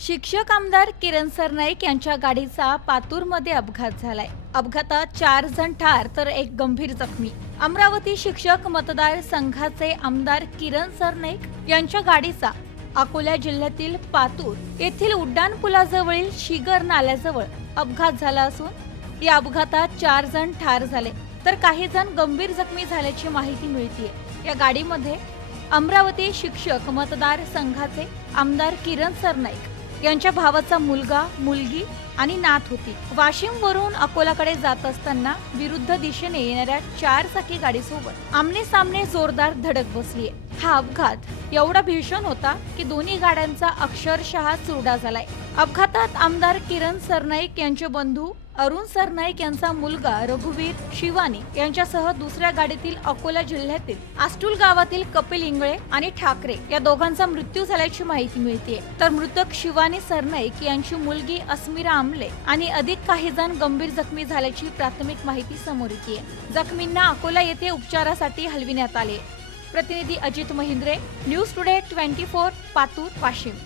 शिक्षक आमदार किरण सरनाईक यांच्या गाडीचा पातूरमध्ये अपघात झालाय. अपघातात चार जण ठार तर एक गंभीर जखमी. अमरावती शिक्षक मतदार संघाचे आमदार किरण सरनाईक यांच्या गाडीचा अकोला जिल्ह्यातील पातूर येथील उड्डाण पुलाजवळील शिगर नाल्याजवळ अपघात झाला असून या अपघातात चार जण ठार झाले. तर काही जण गंभीर जखमी झाल्याची माहिती मिळतीये. या गाडीमध्ये अमरावती शिक्षक मतदार संघाचे आमदार किरण सरनाईक यांच्या भावाचा मुलगा मुलगी आणि नात होती. वाशिम वरून अकोलाकडे जात असताना विरुद्ध दिशेने येणाऱ्या चार चाकी गाडीसोबत आमने सामने जोरदार धडक बसली हा अपघात एवढा भीषण होता की दोन्ही गाड्यांचा अक्षरशः चुरडा झालाय. अपघातात आमदार किरण सरनाईक यांचे बंधू अरुण सरनाईक यांचा मुलगा रघुवीर शिवानी यांच्यासह दुसऱ्या गाडीतील अकोला जिल्ह्यातील आस्टूल गावातील कपिल इंगळे आणि ठाकरे या दोघांचा मृत्यू झाल्याची माहिती मिळते तर मृतक शिवानी सरनाईक यांची मुलगी अस्मिरा आमले आणि अधिक काही जण गंभीर जखमी झाल्याची प्राथमिक माहिती समोर येते जखमींना अकोला येथे उपचारासाठी हलविण्यात आले. प्रतिनिधी Ajit Mahindre news today twenty four Patur Washim.